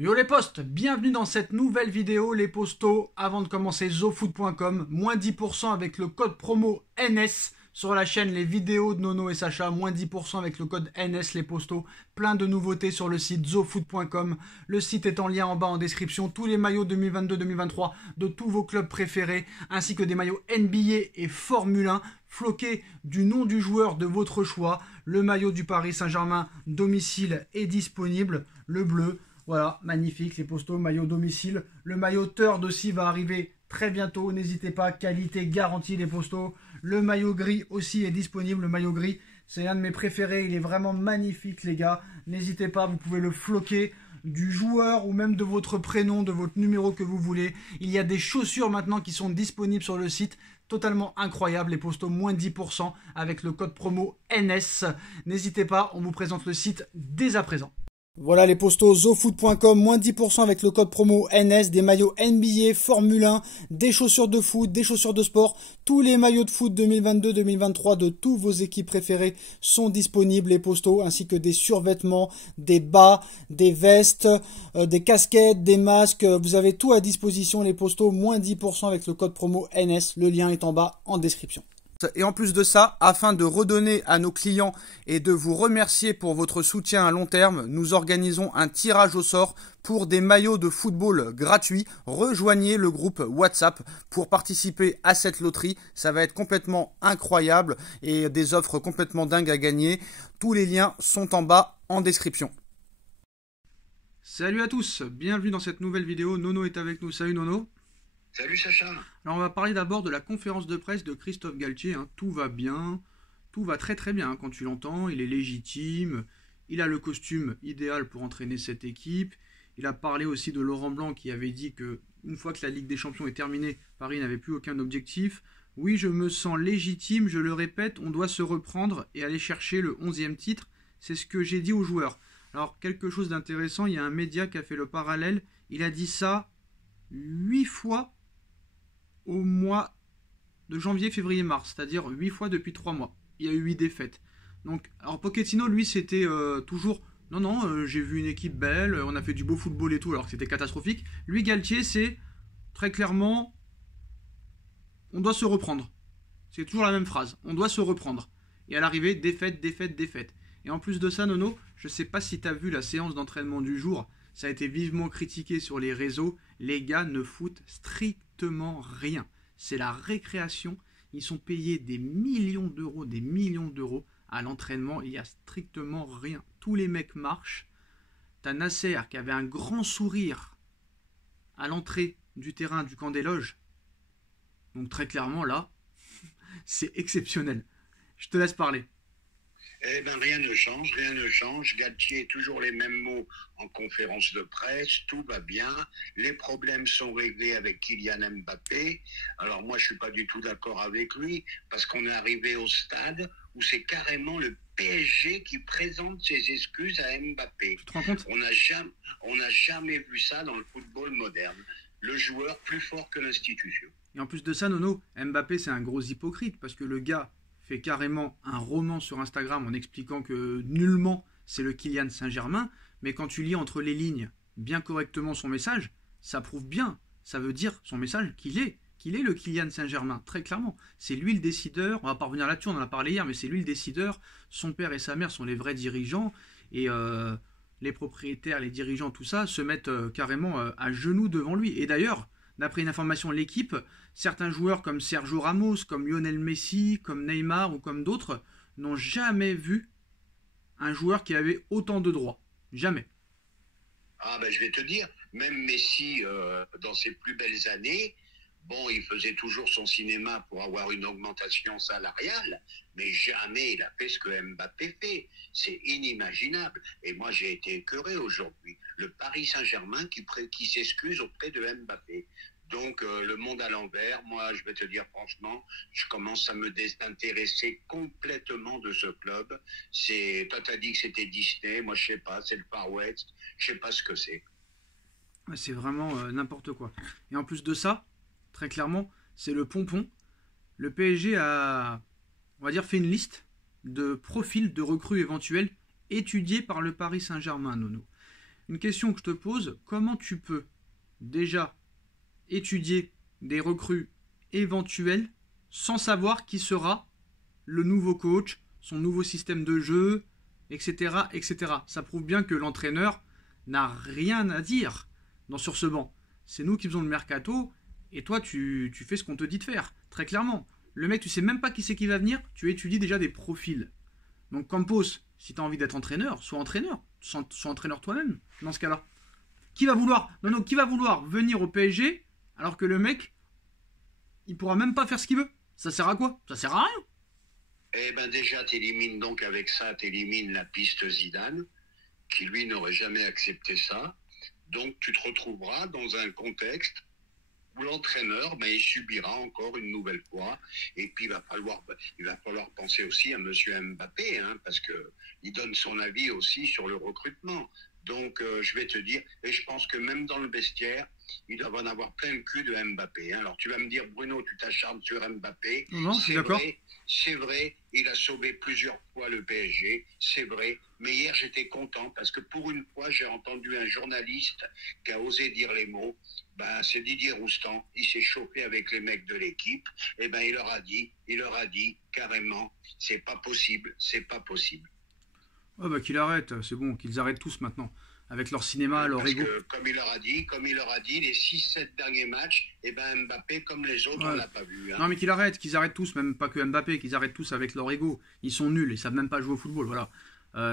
Yo les postes, bienvenue dans cette nouvelle vidéo les postos. Avant de commencer, zofoot.com, moins 10% avec le code promo NS sur la chaîne les vidéos de Nono et Sacha, moins 10% avec le code NS les postos. Plein de nouveautés sur le site zofoot.com. Le site est en lien en bas en description. Tous les maillots 2022-2023 de tous vos clubs préférés, ainsi que des maillots NBA et Formule 1, floqués du nom du joueur de votre choix. Le maillot du Paris Saint-Germain domicile est disponible, le bleu. Voilà, magnifique, les postos, maillot domicile. Le maillot Third aussi va arriver très bientôt. N'hésitez pas, qualité garantie les postos. Le maillot gris aussi est disponible. Le maillot gris, c'est un de mes préférés. Il est vraiment magnifique, les gars. N'hésitez pas, vous pouvez le floquer du joueur ou même de votre prénom, de votre numéro que vous voulez. Il y a des chaussures maintenant qui sont disponibles sur le site. Totalement incroyable, les postos, moins 10% avec le code promo NS. N'hésitez pas, on vous présente le site dès à présent. Voilà les postos, zofoot.com, moins 10% avec le code promo NS, des maillots NBA, Formule 1, des chaussures de foot, des chaussures de sport. Tous les maillots de foot 2022-2023 de tous vos équipes préférées sont disponibles, les postos, ainsi que des survêtements, des bas, des vestes, des casquettes, des masques. Vous avez tout à disposition, les postos, moins 10% avec le code promo NS. Le lien est en bas en description. Et en plus de ça, afin de redonner à nos clients et de vous remercier pour votre soutien à long terme, nous organisons un tirage au sort pour des maillots de football gratuits. Rejoignez le groupe WhatsApp pour participer à cette loterie. Ça va être complètement incroyable et des offres complètement dingues à gagner. Tous les liens sont en bas en description. Salut à tous, bienvenue dans cette nouvelle vidéo. Nono est avec nous. Salut Nono. Salut Sacha. Alors on va parler d'abord de la conférence de presse de Christophe Galtier. Tout va bien, tout va très très bien quand tu l'entends. Il est légitime, il a le costume idéal pour entraîner cette équipe. Il a parlé aussi de Laurent Blanc qui avait dit que une fois que la Ligue des Champions est terminée, Paris n'avait plus aucun objectif. Oui, je me sens légitime, je le répète, on doit se reprendre et aller chercher le 11e titre. C'est ce que j'ai dit aux joueurs. Alors quelque chose d'intéressant, il y a un média qui a fait le parallèle. Il a dit ça 8 fois au mois de janvier, février, mars, c'est-à-dire 8 fois depuis 3 mois. Il y a eu 8 défaites. Donc, alors Pochettino, lui, c'était toujours non, j'ai vu une équipe belle, on a fait du beau football et tout, alors que c'était catastrophique. Lui, Galtier, c'est très clairement, on doit se reprendre. C'est toujours la même phrase, on doit se reprendre. Et à l'arrivée, défaite, défaite, défaite. Et en plus de ça, Nono, je ne sais pas si tu as vu la séance d'entraînement du jour, ça a été vivement critiqué sur les réseaux. Les gars ne foutent strictement rien. C'est la récréation. Ils sont payés des millions d'euros à l'entraînement. Il n'y a strictement rien. Tous les mecs marchent. T'as Nasser qui avait un grand sourire à l'entrée du terrain du camp des loges. Donc très clairement là, c'est exceptionnel. Je te laisse parler. Eh bien, rien ne change, rien ne change. Galtier, toujours les mêmes mots en conférence de presse, tout va bien. Les problèmes sont réglés avec Kylian Mbappé. Alors moi, je suis pas du tout d'accord avec lui, parce qu'on est arrivé au stade où c'est carrément le PSG qui présente ses excuses à Mbappé. Tu te rends compte ? On n'a jamais vu ça dans le football moderne. Le joueur plus fort que l'institution. Et en plus de ça, Nono, Mbappé, c'est un gros hypocrite, parce que le gars fait carrément un roman sur Instagram en expliquant que nullement c'est le Kylian Saint-Germain, mais quand tu lis entre les lignes bien correctement son message, ça prouve bien, ça veut dire son message qu'il est le Kylian Saint-Germain, très clairement. C'est lui le décideur, on va pas revenir là-dessus, on en a parlé hier, mais c'est lui le décideur, son père et sa mère sont les vrais dirigeants, et les propriétaires, les dirigeants, tout ça, se mettent carrément à genoux devant lui. Et d'ailleurs, d'après une information de l'équipe, certains joueurs comme Sergio Ramos, comme Lionel Messi, comme Neymar ou comme d'autres n'ont jamais vu un joueur qui avait autant de droits. Jamais. Ah ben je vais te dire, même Messi, dans ses plus belles années, bon, il faisait toujours son cinéma pour avoir une augmentation salariale, mais jamais il a fait ce que Mbappé fait. C'est inimaginable. Et moi, j'ai été écœuré aujourd'hui. Le Paris Saint-Germain qui s'excuse auprès de Mbappé. Donc, le monde à l'envers, moi, je vais te dire franchement, je commence à me désintéresser complètement de ce club. Toi, t'as dit que c'était Disney, moi, je sais pas, c'est le Far West, je sais pas ce que c'est. C'est vraiment n'importe quoi. Et en plus de ça, très clairement, c'est le pompon. Le PSG a, on va dire, fait une liste de profils de recrues éventuelles étudiés par le Paris Saint-Germain, Nono. une question que je te pose, comment tu peux déjà étudier des recrues éventuelles sans savoir qui sera le nouveau coach, son nouveau système de jeu, etc., etc. Ça prouve bien que l'entraîneur n'a rien à dire sur ce banc. C'est nous qui faisons le mercato, et toi, tu fais ce qu'on te dit de faire, très clairement. Le mec, tu sais même pas qui c'est qui va venir, tu étudies déjà des profils. Donc Campos, si tu as envie d'être entraîneur, sois entraîneur toi-même, dans ce cas-là. Qui va vouloir venir au PSG, alors que le mec, il pourra même pas faire ce qu'il veut? Ça sert à quoi? Ça sert à rien. Eh ben déjà, t'élimines donc avec ça, t'élimines la piste Zidane, qui lui n'aurait jamais accepté ça. Donc tu te retrouveras dans un contexte où l'entraîneur, il subira encore une nouvelle fois. Et puis il va falloir penser aussi à Monsieur Mbappé, hein, parce que il donne son avis aussi sur le recrutement. Donc je vais te dire, et je pense que même dans le vestiaire, il doit en avoir plein le cul de Mbappé. Hein. Alors tu vas me dire, Bruno, tu t'acharnes sur Mbappé. Non, je suis d'accord. C'est vrai, il a sauvé plusieurs fois le PSG, c'est vrai. Mais hier, j'étais content parce que pour une fois, j'ai entendu un journaliste qui a osé dire les mots. C'est Didier Roustan. Il s'est chauffé avec les mecs de l'équipe. Et il leur a dit carrément, c'est pas possible, c'est pas possible. Qu'il arrête, c'est bon, qu'ils arrêtent tous maintenant. Avec leur cinéma, leur ego. Parce que, comme il leur a dit, les 6-7 derniers matchs, Mbappé, comme les autres, on l'a pas vu. Hein. Non, mais qu'ils arrêtent tous, même pas que Mbappé, qu'ils arrêtent tous avec leur ego. Ils sont nuls, ils savent même pas jouer au football, voilà.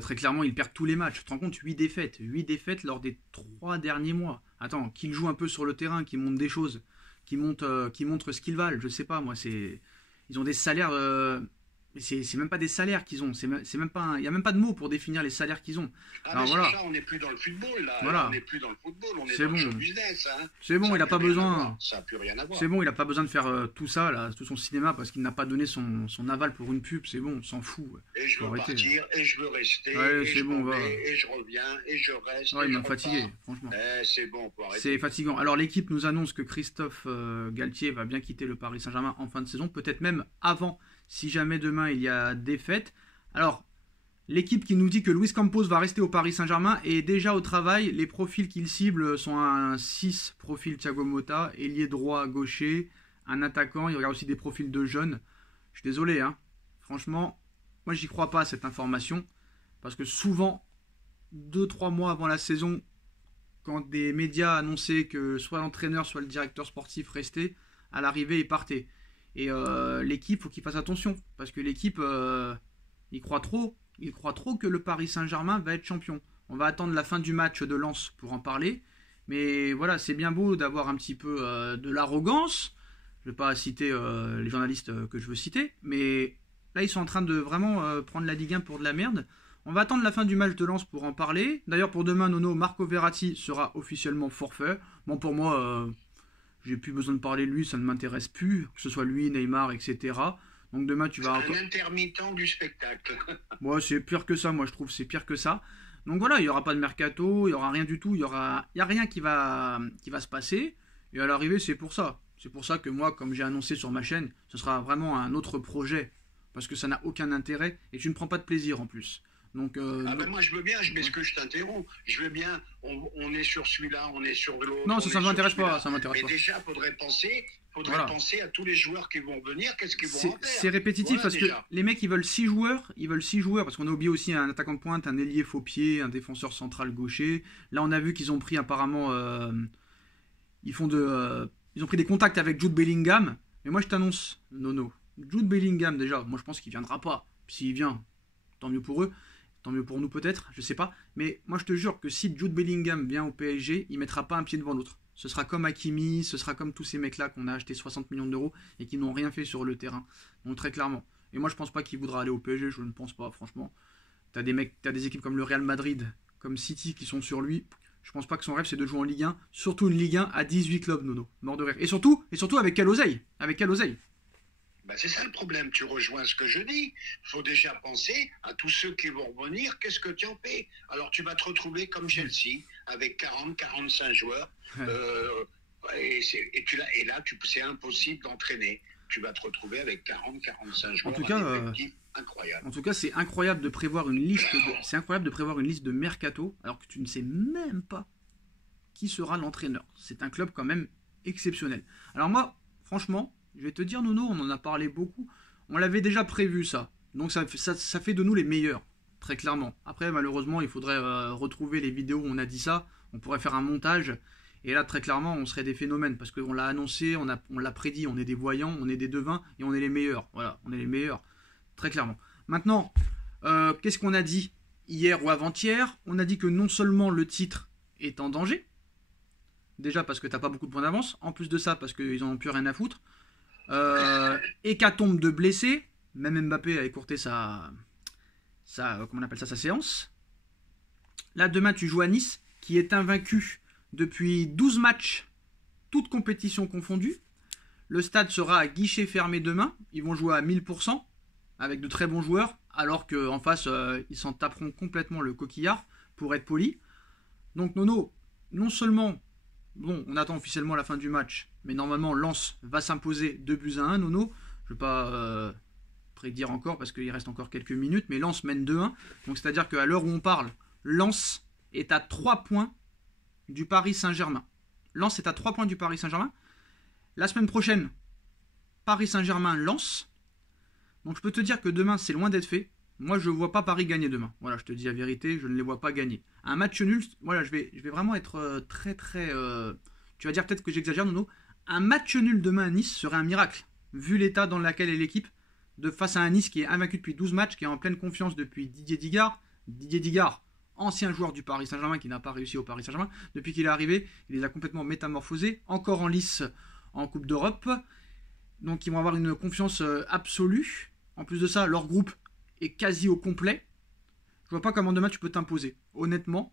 Très clairement, ils perdent tous les matchs. Tu te rends compte, 8 défaites lors des 3 derniers mois. Attends, qu'ils jouent un peu sur le terrain, qu'ils montrent des choses, qu'ils montrent ce qu'ils valent, je sais pas, moi, ils ont des salaires... C'est même pas des salaires qu'ils ont, il n'y a même pas de mots pour définir les salaires qu'ils ont. Alors voilà. Ça, on n'est plus dans le football, là. Voilà. On n'est plus dans le football, on est dans le show business. Hein. C'est bon, il n'a pas besoin. Ça n'a plus rien à voir. C'est bon, il n'a pas besoin de faire tout ça, là, tout son cinéma, parce qu'il n'a pas donné son aval pour une pub, c'est bon, on s'en fout. Et je veux partir, et je veux rester, ouais, et je reviens, et je reste. Ouais, il m'a fatigué, franchement. C'est bon, faut arrêter. C'est fatigant. Alors l'équipe nous annonce que Christophe Galtier va bien quitter le Paris Saint-Germain en fin de saison, peut-être même avant, si jamais demain il y a défaite. Alors, l'équipe qui nous dit que Luis Campos va rester au Paris Saint-Germain est déjà au travail. Les profils qu'il cible sont un 6 profil Thiago Motta, ailier droit gaucher, un attaquant. Il regarde aussi des profils de jeunes. Je suis désolé, hein. Franchement, moi j'y crois pas à cette information. Parce que souvent, 2-3 mois avant la saison, quand des médias annonçaient que soit l'entraîneur, soit le directeur sportif restait, à l'arrivée, ils partaient. Et l'équipe, faut qu'il fasse attention. Parce que l'équipe, il croit trop que le Paris Saint-Germain va être champion. On va attendre la fin du match de Lens pour en parler. Mais voilà, c'est bien beau d'avoir un petit peu de l'arrogance. Je ne vais pas citer les journalistes que je veux citer. Mais là, ils sont en train de vraiment prendre la Ligue 1 pour de la merde. On va attendre la fin du match de Lens pour en parler. D'ailleurs, pour demain, Nono, Marco Verratti sera officiellement forfait. Bon, pour moi... j'ai plus besoin de parler de lui, ça ne m'intéresse plus, que ce soit lui, Neymar, etc. Donc demain, tu vas... Un intermittent du spectacle. Ouais, c'est pire que ça, moi je trouve, c'est pire que ça. Donc voilà, il n'y aura pas de mercato, il n'y aura rien du tout, il n'y a rien qui va se passer. Et à l'arrivée, c'est pour ça. C'est pour ça que moi, comme j'ai annoncé sur ma chaîne, ce sera vraiment un autre projet. Parce que ça n'a aucun intérêt et tu ne prends pas de plaisir en plus. Donc, moi je veux bien, mais ce que je t'interromps, je veux bien, on est sur celui-là, on est sur l'autre. Non, ça ne m'intéresse pas, Mais déjà, faudrait penser à tous les joueurs qui vont venir, qu'est-ce qu'ils vont en faire. C'est répétitif parce que les mecs ils veulent 6 joueurs, parce qu'on a oublié aussi un attaquant de pointe, un ailier faux pied, un défenseur central gaucher. Là on a vu qu'ils ont pris apparemment, ils ont pris des contacts avec Jude Bellingham. Mais moi je t'annonce, Nono, Jude Bellingham déjà, moi je pense qu'il viendra pas. S'il vient, tant mieux pour eux. Tant mieux pour nous peut-être, je sais pas. Mais moi je te jure que si Jude Bellingham vient au PSG, il mettra pas un pied devant l'autre. Ce sera comme Hakimi, ce sera comme tous ces mecs-là qu'on a acheté 60 millions d'euros et qui n'ont rien fait sur le terrain. Donc très clairement. Et moi je pense pas qu'il voudra aller au PSG, je ne pense pas franchement. T'as des équipes comme le Real Madrid, comme City qui sont sur lui. Je pense pas que son rêve c'est de jouer en Ligue 1, surtout une Ligue 1 à 18 clubs, Nono. Mort de rire. Et surtout avec quelle oseille. C'est ça le problème, tu rejoins ce que je dis. Il faut déjà penser à tous ceux qui vont revenir, qu'est-ce que tu en fais? Alors tu vas te retrouver comme Chelsea, avec 40-45 joueurs, et là c'est impossible d'entraîner. tu vas te retrouver avec 40-45 En joueurs, tout cas, un effectif incroyable. En tout cas, c'est incroyable de prévoir une liste c'est incroyable de prévoir une liste de mercato alors que tu ne sais même pas qui sera l'entraîneur. C'est un club quand même exceptionnel. Alors moi, franchement, je vais te dire Nono, on en a parlé beaucoup. On l'avait déjà prévu ça. Donc ça fait de nous les meilleurs, très clairement. Après, malheureusement, il faudrait retrouver les vidéos où on a dit ça. On pourrait faire un montage. Et là, très clairement, on serait des phénomènes. Parce qu'on l'a annoncé, on l'a prédit. On est des voyants, on est des devins et on est les meilleurs. Voilà, on est les meilleurs. Très clairement. Maintenant, qu'est-ce qu'on a dit hier ou avant-hier? On a dit que non seulement le titre est en danger, déjà parce que t'as pas beaucoup de points d'avance, en plus de ça parce qu'ils n'en ont plus rien à foutre, hécatombe de blessés, même Mbappé a écourté sa séance. Là, demain, tu joues à Nice, qui est invaincu depuis 12 matchs, toutes compétitions confondues. Le stade sera à guichet fermé demain, ils vont jouer à 1000%, avec de très bons joueurs, alors qu'en face, ils s'en taperont complètement le coquillard, pour être poli. Donc Nono, non seulement, bon, on attend officiellement la fin du match, mais normalement Lens va s'imposer 2-1, Nono. Je ne vais pas prédire encore, parce qu'il reste encore quelques minutes, mais Lens mène 2-1. Donc c'est-à-dire qu'à l'heure où on parle, Lens est à 3 points du Paris Saint-Germain. Lens est à 3 points du Paris Saint-Germain. La semaine prochaine, Paris Saint-Germain-Lens. Donc je peux te dire que demain, c'est loin d'être fait. Moi, je ne vois pas Paris gagner demain. Voilà, je te dis la vérité, je ne les vois pas gagner. Un match nul, voilà, je vais vraiment être très... tu vas dire peut-être que j'exagère, Nono. Un match nul demain à Nice serait un miracle, vu l'état dans lequel est l'équipe, face à un Nice qui est invaincu depuis 12 matchs, qui est en pleine confiance depuis Didier Digard. Didier Digard, ancien joueur du Paris Saint-Germain, qui n'a pas réussi au Paris Saint-Germain. Depuis qu'il est arrivé, il les a complètement métamorphosés, encore en lice en Coupe d'Europe. Donc ils vont avoir une confiance absolue. En plus de ça, leur groupe est quasi au complet. Je vois pas comment demain tu peux t'imposer, honnêtement.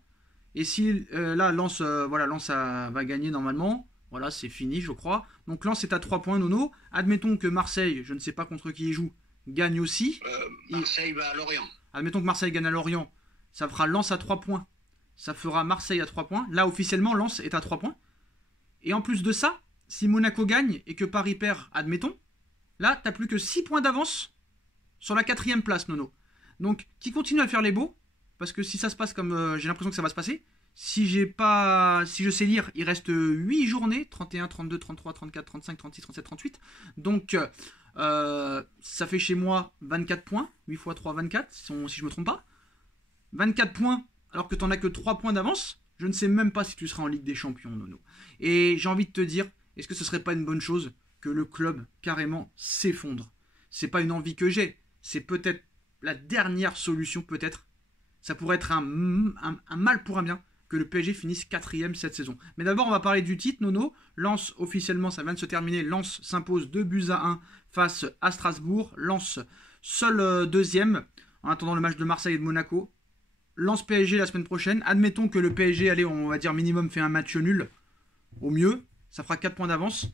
Et si là, Lens va gagner normalement, voilà, c'est fini, je crois. Donc Lens est à 3 points, Nono. Admettons que Marseille, je ne sais pas contre qui il joue, gagne aussi. Marseille va à Lorient. Admettons que Marseille gagne à Lorient, ça fera Lens à 3 points. Ça fera Marseille à 3 points. Là, officiellement, Lens est à 3 points. Et en plus de ça, si Monaco gagne et que Paris perd, admettons, là, t'as plus que 6 points d'avance sur la 4e place, Nono. Donc, qui continue à faire les beaux, parce que si ça se passe comme j'ai l'impression que ça va se passer, si je sais lire, il reste 8 journées, 31, 32, 33, 34, 35, 36, 37, 38. Donc, ça fait chez moi 24 points, 8 x 3, 24, si je me trompe pas. 24 points, alors que t'en as que 3 points d'avance. Je ne sais même pas si tu seras en Ligue des Champions, Nono. Et j'ai envie de te dire, est-ce que ce serait pas une bonne chose que le club, carrément, s'effondre? C'est pas une envie que j'ai, c'est peut-être la dernière solution, peut-être. Ça pourrait être un mal pour un bien que le PSG finisse 4e cette saison. Mais d'abord, on va parler du titre, Nono. Lens, officiellement, ça vient de se terminer. Lens s'impose 2-1 face à Strasbourg. Lens, seul deuxième, en attendant le match de Marseille et de Monaco. Lens PSG la semaine prochaine. Admettons que le PSG, allez, on va dire minimum, fait un match nul. Au mieux, ça fera 4 points d'avance.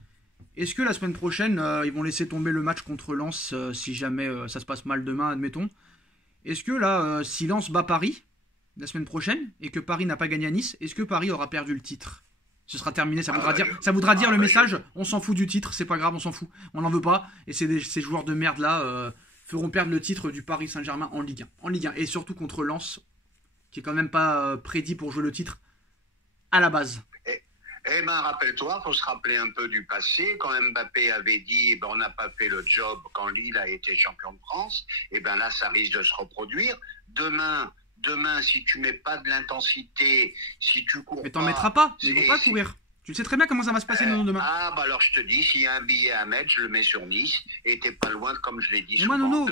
Est-ce que la semaine prochaine, ils vont laisser tomber le match contre Lens si jamais ça se passe mal demain, admettons? Est-ce que là, si Lens bat Paris la semaine prochaine et que Paris n'a pas gagné à Nice, est-ce que Paris aura perdu le titre? Ce sera terminé, ça voudra dire le message, on s'en fout du titre, c'est pas grave, on s'en fout, on n'en veut pas. Et ces joueurs de merde là feront perdre le titre du Paris Saint-Germain en Ligue 1. En Ligue 1, et surtout contre Lens, qui est quand même pas prédit pour jouer le titre à la base. Eh ben, rappelle-toi, faut se rappeler un peu du passé. Quand Mbappé avait dit, on n'a pas fait le job quand Lille a été champion de France, et ben là, ça risque de se reproduire. Demain, si tu mets pas de l'intensité, si tu cours mais t'en mettras pas, ils vont pas courir. Tu sais très bien comment ça va se passer demain. Ah, bah alors je te dis, s'il y a un billet à mettre, je le mets sur Nice, et t'es pas loin, comme je l'ai dit souvent,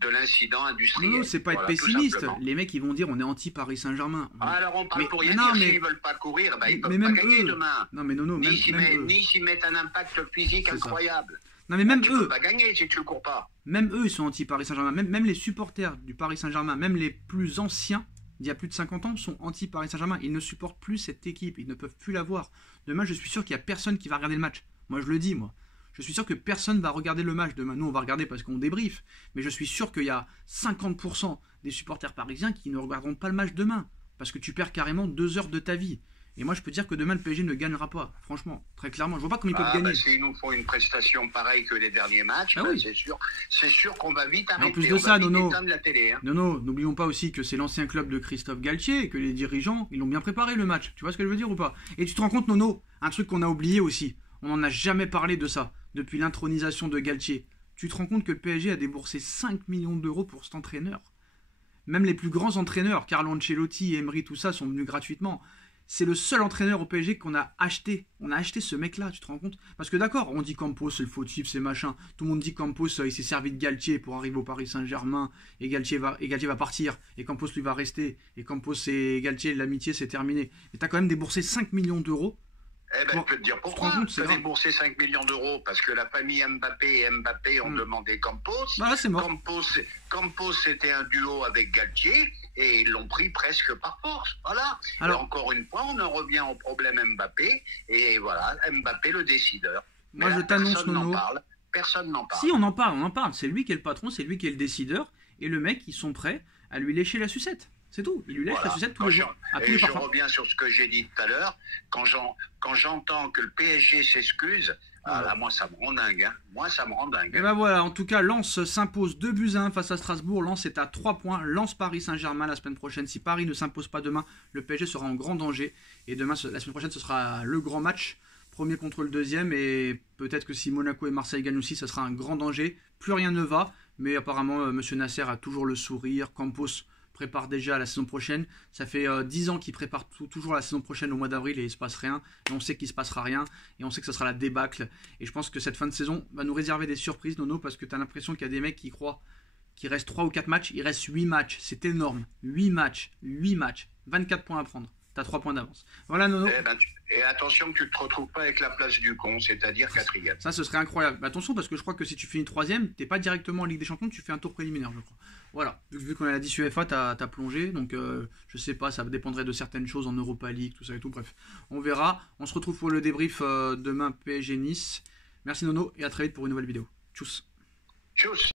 de l'incident industriel. Non, c'est pas être pessimiste. Les mecs, ils vont dire on est anti-Paris Saint-Germain. Alors on parle pour rien dire, s'ils veulent pas courir, ils peuvent pas gagner demain. Non, mais Nice, ils mettent un impact physique incroyable. Non, mais même tu eux. peux pas gagner si tu ne cours pas. Même eux, ils sont anti-Paris Saint-Germain. Même les supporters du Paris Saint-Germain, même les plus anciens, d'il y a plus de 50 ans, sont anti-Paris Saint-Germain. Ils ne supportent plus cette équipe. Ils ne peuvent plus la voir. Demain, je suis sûr qu'il n'y a personne qui va regarder le match. Moi, je le dis, moi. Je suis sûr que personne va regarder le match demain. Nous, on va regarder parce qu'on débriefe. Mais je suis sûr qu'il y a 50% des supporters parisiens qui ne regarderont pas le match demain. Parce que tu perds carrément 2 heures de ta vie. Et moi, je peux dire que demain, le PSG ne gagnera pas. Franchement, très clairement. Je vois pas comment ils peuvent gagner. S'ils nous font une prestation pareille que les derniers matchs, oui. c'est sûr qu'on va vite arrêter. En plus de ça, Nono, la télé, hein. Nono, n'oublions pas aussi que c'est l'ancien club de Christophe Galtier et que les dirigeants, ils l'ont bien préparé le match. Tu vois ce que je veux dire ou pas? Et tu te rends compte, Nono, un truc qu'on a oublié aussi. On n'en a jamais parlé de ça depuis l'intronisation de Galtier. Tu te rends compte que le PSG a déboursé 5 millions d'euros pour cet entraîneur? Même les plus grands entraîneurs, Carlo Ancelotti, Emery, tout ça, sont venus gratuitement. C'est le seul entraîneur au PSG qu'on a acheté. On a acheté ce mec-là, tu te rends compte? Parce que d'accord, on dit Campos, c'est le fautif, c'est machin. Tout le monde dit Campos, il s'est servi de Galtier pour arriver au Paris Saint-Germain. Et Galtier va partir. Et Campos, lui, va rester. Et Campos et Galtier, l'amitié, c'est terminé. Mais t'as quand même déboursé 5 millions d'euros. Eh ben, je peux te dire pourquoi. Tu as déboursé 5 millions d'euros parce que la famille Mbappé ont demandé Campos. Bah là, c'est mort. Campos, c'était un duo avec Galtier et ils l'ont pris presque par force. Voilà. Alors, et encore une fois, on en revient au problème Mbappé. Et voilà, Mbappé le décideur. Moi, je t'annonce, Nono. Personne n'en parle. Si, on en parle. C'est lui qui est le patron, c'est lui qui est le décideur. Et le mec, ils sont prêts à lui lécher la sucette. C'est tout. Il lui lèche la sucette tous les jours. Et je reviens sur ce que j'ai dit tout à l'heure. Quand j'entends que le PSG s'excuse, là, moi, ça me rend dingue. Hein. Moi, ça me rend dingue. Et ben voilà, en tout cas, Lens s'impose 2-1 face à Strasbourg. Lens est à 3 points. Lens Paris Saint-Germain la semaine prochaine. Si Paris ne s'impose pas demain, le PSG sera en grand danger. Et demain, la semaine prochaine, ce sera le grand match. Premier contre le deuxième. Et peut-être que si Monaco et Marseille gagnent aussi, ça sera un grand danger. Plus rien ne va. Mais apparemment, M. Nasser a toujours le sourire. Campos prépare déjà la saison prochaine. Ça fait 10 ans qu'il prépare toujours la saison prochaine au mois d'avril et il ne se passe rien. Et on sait qu'il ne se passera rien. Et on sait que ce sera la débâcle. Et je pense que cette fin de saison va nous réserver des surprises, Nono, parce que tu as l'impression qu'il y a des mecs qui croient qu'il reste 3 ou 4 matchs. Il reste 8 matchs. C'est énorme. 8 matchs. 24 points à prendre. Tu as 3 points d'avance. Voilà, Nono. Et attention que tu ne te retrouves pas avec la place du con, c'est-à-dire 4e. Ça, ce serait incroyable. Mais attention, parce que je crois que si tu finis 3e, tu n'es pas directement en Ligue des Champions, tu fais un tour préliminaire, je crois. Voilà. Vu qu'on a la 10 UEFA, tu as plongé. Donc, je sais pas, ça dépendrait de certaines choses en Europa League, tout ça et tout. Bref, on verra. On se retrouve pour le débrief demain PSG Nice. Merci, Nono, et à très vite pour une nouvelle vidéo. Tchuss. Tchuss.